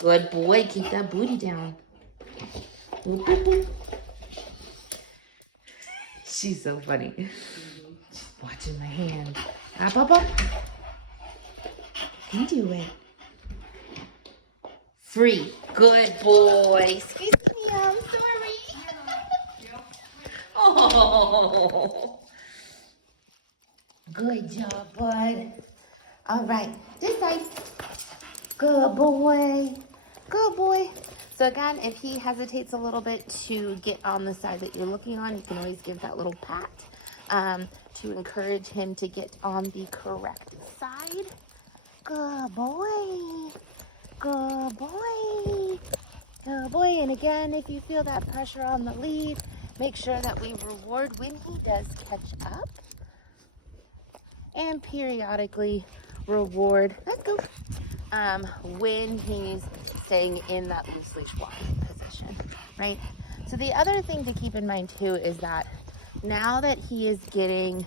Good boy. Keep that booty down. Whoop, whoop, whoop. She's so funny. She's watching my hand. Up, up, up. You do it. Free. Good boy. Excuse me, I'm sorry. Oh. Good job, bud. All right. This side. Good boy. Good boy. So again, if he hesitates a little bit to get on the side that you're looking on, you can always give that little pat to encourage him to get on the correct side. Good boy. Good boy. Good boy. And again, if you feel that pressure on the lead, make sure that we reward when he does catch up. And periodically reward, let's go, when he's staying in that loose leash walking position, right? So the other thing to keep in mind too is that now that he is getting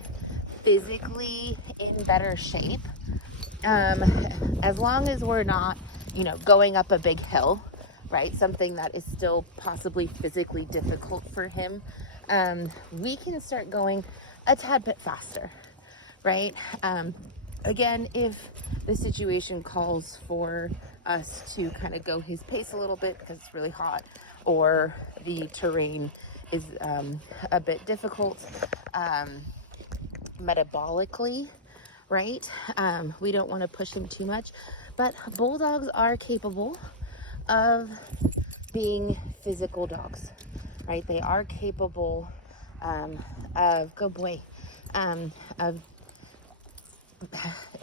physically in better shape, as long as we're not, going up a big hill, right? Something that is still possibly physically difficult for him, we can start going a tad bit faster, right? Again, if the situation calls for us to kind of go his pace a little bit because it's really hot or the terrain is a bit difficult metabolically, right? We don't want to push him too much, but bulldogs are capable of being physical dogs, right? They are capable of, good boy, of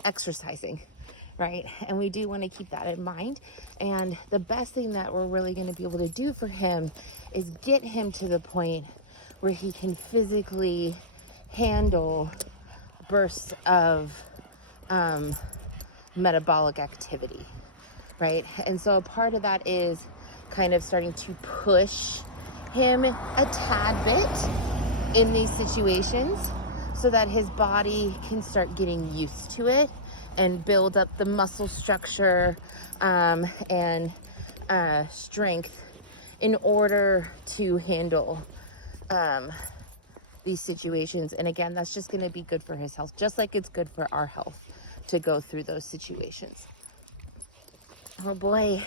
exercising, right? And we do want to keep that in mind. And the best thing that we're really going to be able to do for him is get him to the point where he can physically handle bursts of metabolic activity, right? And so a part of that is kind of starting to push him a tad bit in these situations so that his body can start getting used to it and build up the muscle structure and strength in order to handle these situations. And again, that's just going to be good for his health, just like it's good for our health to go through those situations. Oh boy.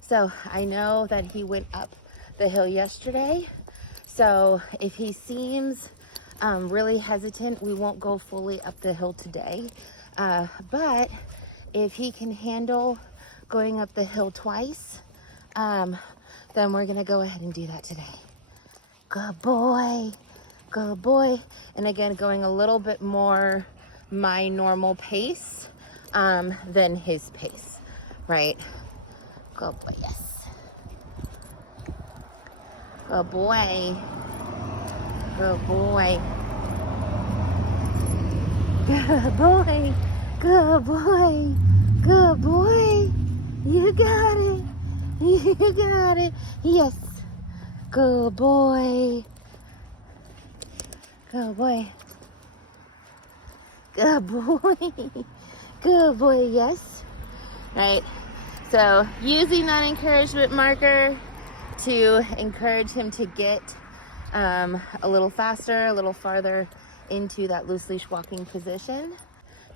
So I know that he went up the hill yesterday. So if he seems really hesitant, we won't go fully up the hill today. But if he can handle going up the hill twice, then we're gonna go ahead and do that today. Good boy, good boy. And again, going a little bit more my normal pace than his pace, right? Good boy, yes. Good boy. Good boy. Good boy. Good boy. Good boy. You got it. You got it. Yes. Good boy. Good boy. Good boy. Good boy, yes. Right. So using that encouragement marker to encourage him to get a little faster, a little farther into that loose leash walking position.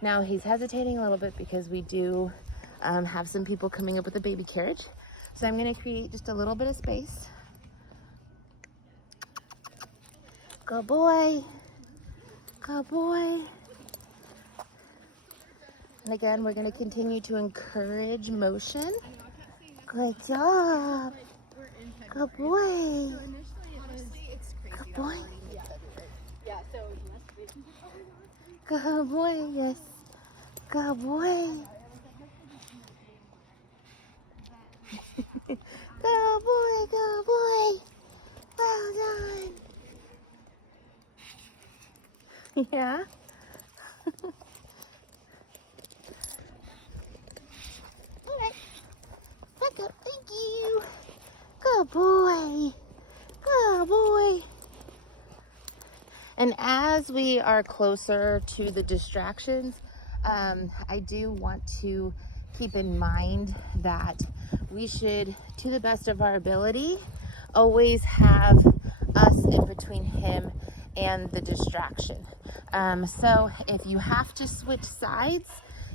Now he's hesitating a little bit because we do have some people coming up with a baby carriage. So I'm going to create just a little bit of space. Good boy. Good boy. And again, we're going to continue to encourage motion. Good job. Good boy. Good boy. Good boy, yes. Good boy. Good boy, good boy. Well done. Yeah? All right. Back up. Thank you. Good boy. Good boy. And as we are closer to the distractions, I do want to keep in mind that we should, to the best of our ability, always have us in between him and the distraction. So if you have to switch sides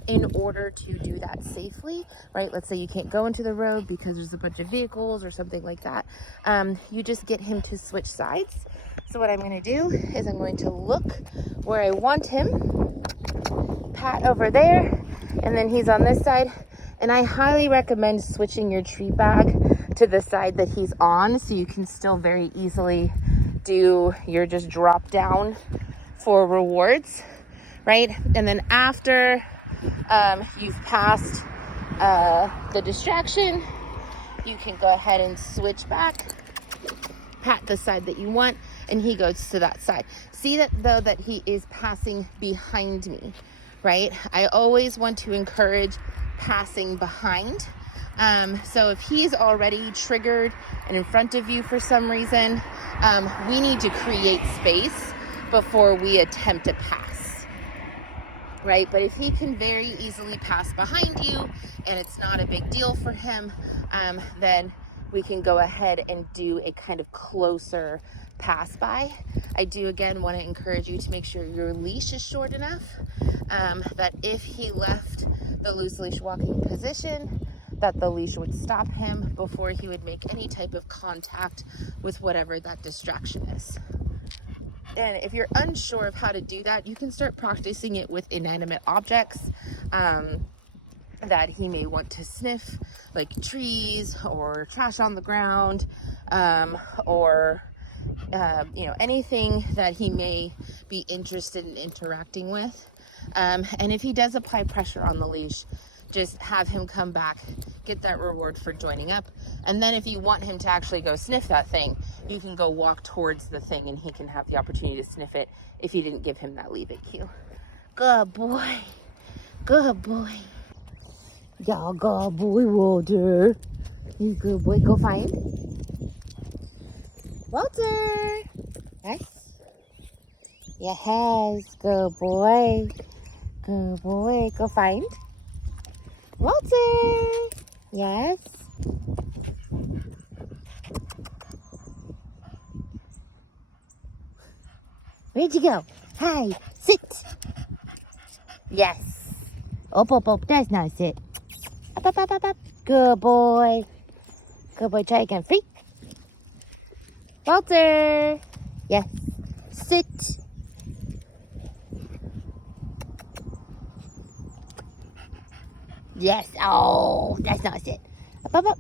in order to do that safely, right? Let's say you can't go into the road because there's a bunch of vehicles or something like that. You just get him to switch sides. So what I'm going to do is I'm going to look where I want him, pat over there, and then he's on this side. And I highly recommend switching your treat bag to the side that he's on so you can still very easily do your just drop down for rewards, right? And then after you've passed the distraction, you can go ahead and switch back, pat the side that you want, and he goes to that side. See that though that he is passing behind me, right? I always want to encourage passing behind. So if he's already triggered and in front of you for some reason, we need to create space before we attempt to pass, right? But if he can very easily pass behind you and it's not a big deal for him, then we can go ahead and do a kind of closer pass by. I do again want to encourage you to make sure your leash is short enough that if he left the loose leash walking position, that the leash would stop him before he would make any type of contact with whatever that distraction is. And if you're unsure of how to do that, you can start practicing it with inanimate objects that he may want to sniff, like trees or trash on the ground, or anything that he may be interested in interacting with. And if he does apply pressure on the leash, just have him come back, get that reward for joining up. And then if you want him to actually go sniff that thing, you can go walk towards the thing and he can have the opportunity to sniff it if you didn't give him that leave it cue. Good boy. Good boy. Yeah, good boy, Walter. You good boy. Go find Walter. Yes. Yes. Good boy. Good boy. Go find Walter. Yes. Where'd you go? Hi. Sit. Yes. Up, up, up. That's not sit. Up, up, up, up, up. Good boy. Good boy. Try again. Free. Walter. Yes. Sit. Yes. Oh, that's not sit. Up, up, up.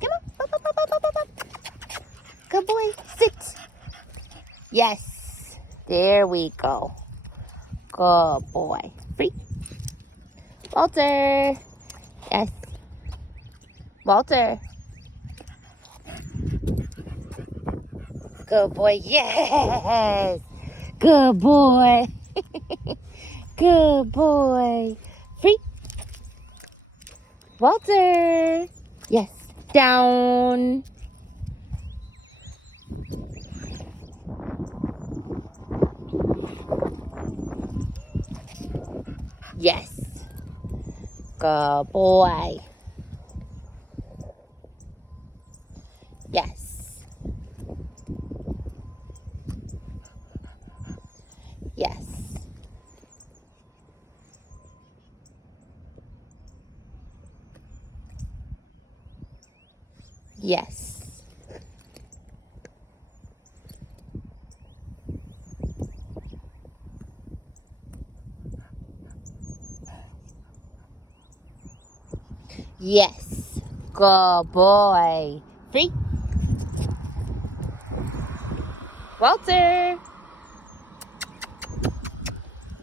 Come on. Up, up, up, up, up, up, up. Good boy. Sit. Yes. There we go. Good boy. Free. Walter. Yes. Walter. Good boy. Yes. Good boy. Good boy. Free. Walter. Yes. Down. Yes. Good boy. Yes. Yes. Yes. Yes. Good boy. Free. Walter.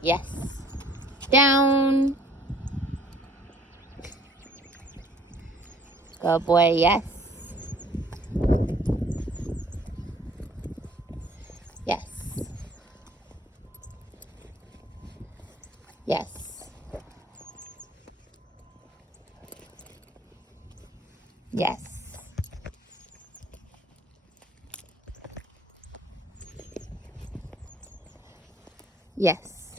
Yes. Down. Good boy. Yes. Yes. Yes. Yes. Yes.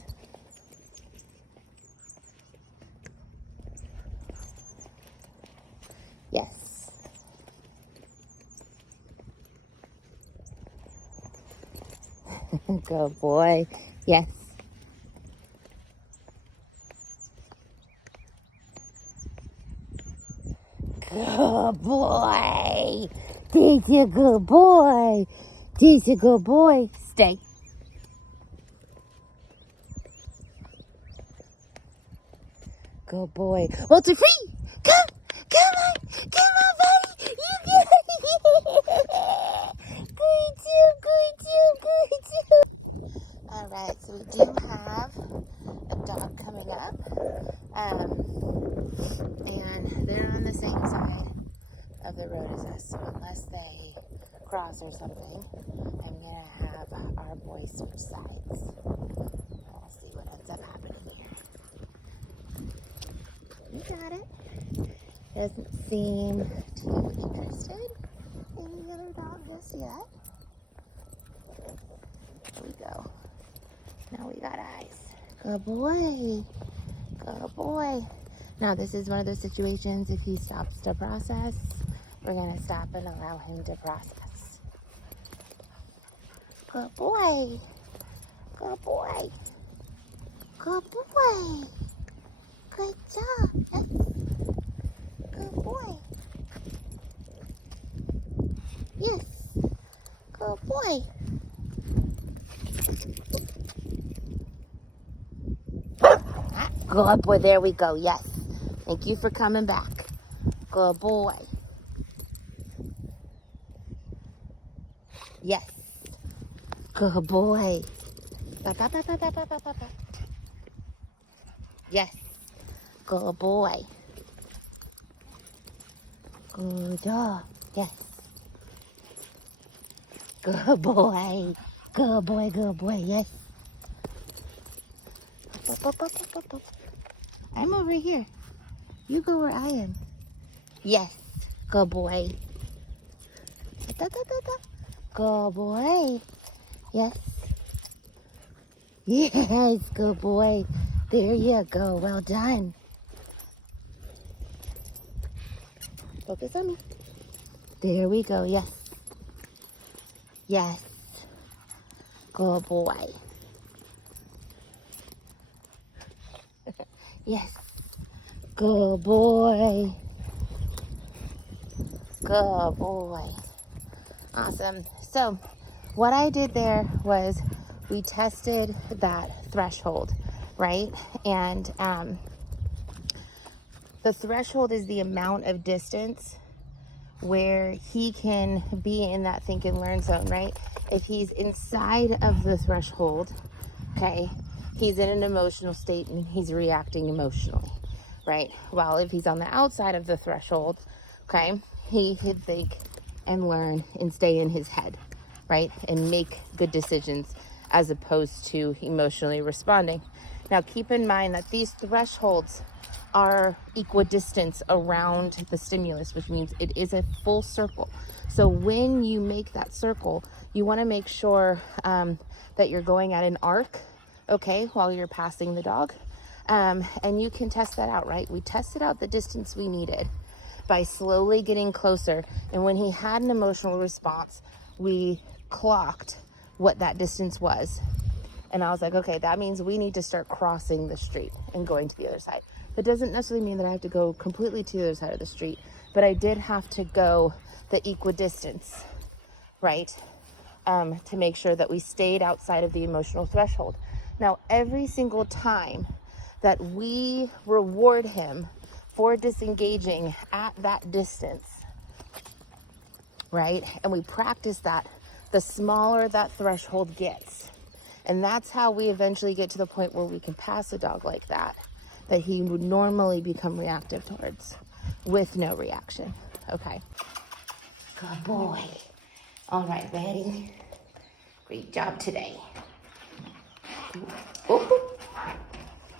Yes. Good boy. Yes. Good boy. He's a good boy. He's a good boy. Stay. Good boy. Walter Free! Come! Come on! Come on, buddy! You get it! Good job, good job, good job. Alright, so we do have a dog coming up. And they're on the same side of the road as us. So unless they cross or something, I'm gonna have our boys switch sides. We'll see what ends up happening here. You got it. Doesn't seem too interested in the other dog just yet. Here we go. Now we got eyes. Good boy. Good boy. Now this is one of those situations, if he stops to process, we're gonna stop and allow him to process. Good boy. Good boy. Good boy. Good job. Yes. Good boy. Yes. Good boy. Good boy. There we go. Yes. Thank you for coming back. Good boy. Yes. Good boy. Ba, ba, ba, ba, ba, ba, ba, ba. Yes. Good boy. Good job. Yes. Good boy. Good boy, good boy. Yes. I'm over here. You go where I am. Yes. Good boy. Good boy. Yes. Yes, good boy. There you go. Well done. Focus on me. There we go. Yes. Yes. Good boy. Yes. Good boy. Good boy. Awesome. So what I did there was we tested that threshold, right? And the threshold is the amount of distance where he can be in that think and learn zone, right? If he's inside of the threshold, okay, he's in an emotional state and he's reacting emotionally, right? While if he's on the outside of the threshold, okay, he could think and learn and stay in his head, right? And make good decisions as opposed to emotionally responding. Now, keep in mind that these thresholds are equidistant around the stimulus, which means it is a full circle. So when you make that circle, you want to make sure that you're going at an arc, okay, while you're passing the dog. And you can test that out, right? We tested out the distance we needed by slowly getting closer. And when he had an emotional response, we clocked what that distance was. And I was like, okay, that means we need to start crossing the street and going to the other side. That doesn't necessarily mean that I have to go completely to the other side of the street, but I did have to go the equidistance, right? To make sure that we stayed outside of the emotional threshold. Now, every single time that we reward him for disengaging at that distance, right? And we practice that, the smaller that threshold gets. And that's how we eventually get to the point where we can pass a dog like that he would normally become reactive towards with no reaction. Okay. Good boy. All right, ready? Great job today. Oh,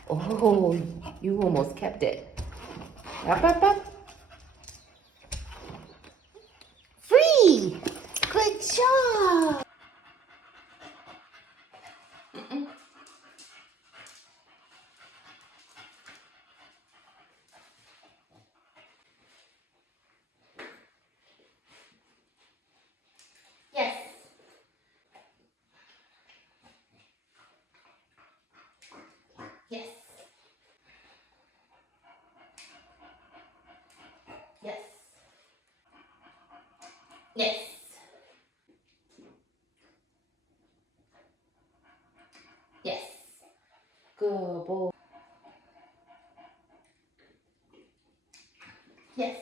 oh, you almost kept it. Up, up, up. Free. Good job. Yes. Yes. Good boy. Yes.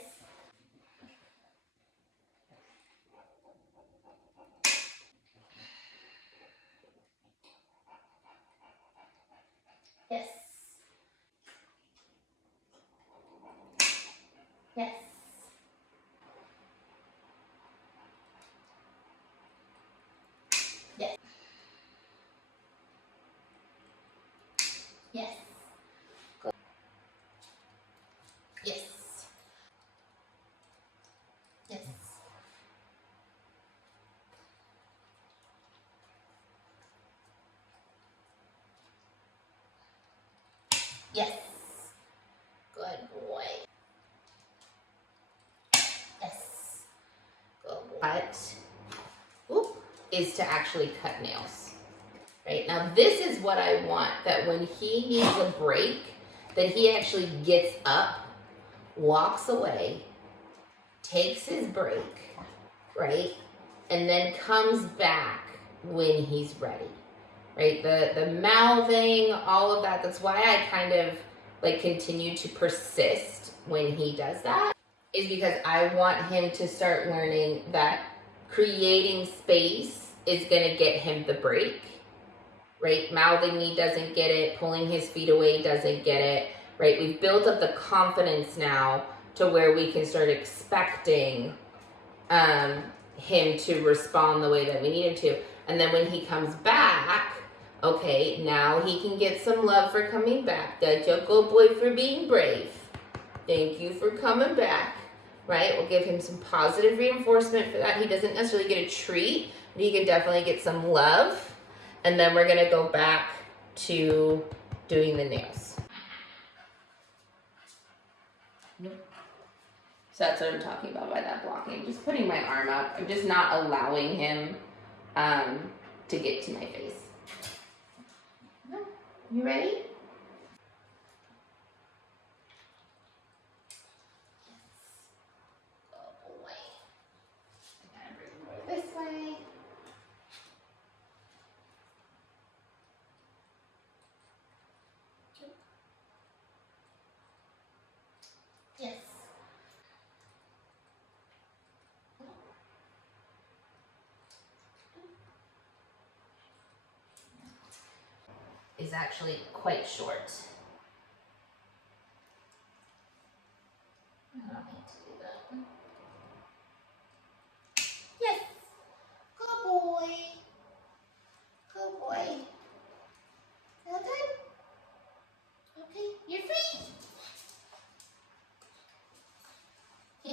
Yes. Yes. Yes. Yes. Good. Yes. Yes. Yes. Good boy. Yes. Good boy. But, is to actually cut nails. Right? Now this is what I want, that when he needs a break, that he actually gets up, walks away, takes his break, right? And then comes back when he's ready. Right? The mouthing, all of that, that's why I kind of like continue to persist when he does that, is because I want him to start learning that creating space is gonna get him the break. Right? Mouthing me doesn't get it, pulling his feet away doesn't get it, right? We've built up the confidence now to where we can start expecting him to respond the way that we need him to. And then when he comes back, okay, now he can get some love for coming back. That's your good boy for being brave. Thank you for coming back, right? We'll give him some positive reinforcement for that. He doesn't necessarily get a treat, but he can definitely get some love. And then we're gonna go back to doing the nails. Nope. So that's what I'm talking about by that blocking. Just putting my arm up. I'm just not allowing him to get to my face. You ready? This way. Yes. Is actually quite short. I don't need to do that. Yes. Good boy. Good boy. Feel good? Okay, you're free.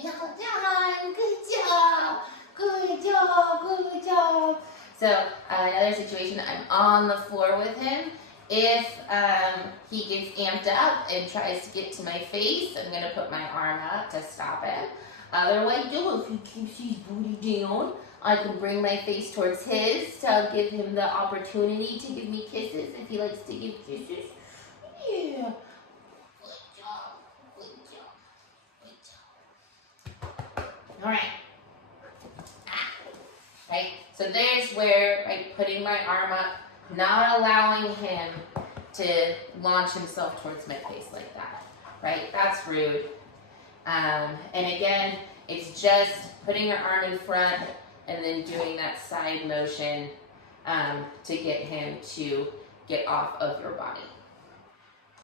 Well done. Good job. Good job. Good job. So another situation, I'm on the floor with him. If he gets amped up and tries to get to my face, I'm gonna put my arm up to stop him. Otherwise, if he keeps his booty down, I can bring my face towards his to give him the opportunity to give me kisses if he likes to give kisses. Yeah. Good job. Good job. Good job. All right. Right? So there's where, right, putting my arm up, not allowing him to launch himself towards my face like that, right? That's rude. And again, it's just putting your arm in front and then doing that side motion to get him to get off of your body.